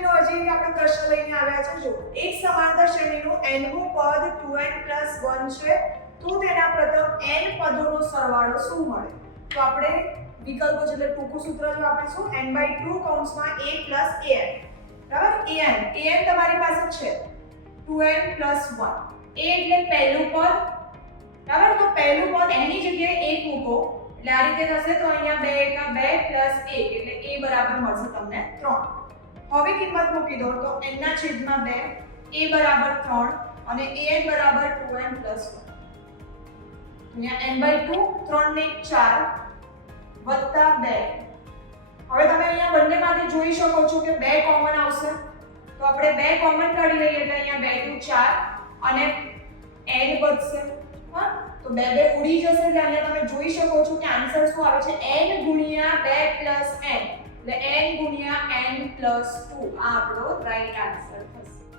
તરીકે આપણે પ્રશ્ન લઈને આવ્યા છે જો એક સમાંતર શ્રેણીનું nમું પદ 2n 1 છે, તો તેના પ્રથમ n પદોનો સરવાળો શું મળે? તો આપણે વિકલ્પો છે, એટલે ટૂંકું સૂત્ર જો આપણે શું n 2 કૌંસમાં a an બરાબર? an an તમારી પાસે છે 2n 1 a એટલે પહેલું પદ. બરાબર? તો પહેલું પદ એની જગ્યાએ એક મૂકો. એટલે આ રીતે થશે, તો અહીંયા બે એકા બે પ્લસ એક, એટલે a બરાબર મળશે તમને ત્રણ. હવે કિંમત મૂકી દો તો n ના છેદમાં બે, a બરાબર ત્રણ અને an બરાબર 2n પ્લસ 1 અહીંયા n બાય ટુ ત્રણ ને એક ચાર વત્તા બે. હવે તમે અહીંયા બંનેમાંથી જોઈ શકો છો કે બે કોમન આવશે. તો આપણે બે કોમન કાઢી લઈએ એટલે અહીંયા બે દુ ચાર અને n વધશે. હા? તો બે બે ઉડી જશે એટલે અહીંયા તમે જોઈ શકો છો કે આન્સર શું આવે છે? n ગુણ્યા 2 પ્લસ n એટલે n પ્લસ 2 આ આપણો રાઈટ આન્સર થશે.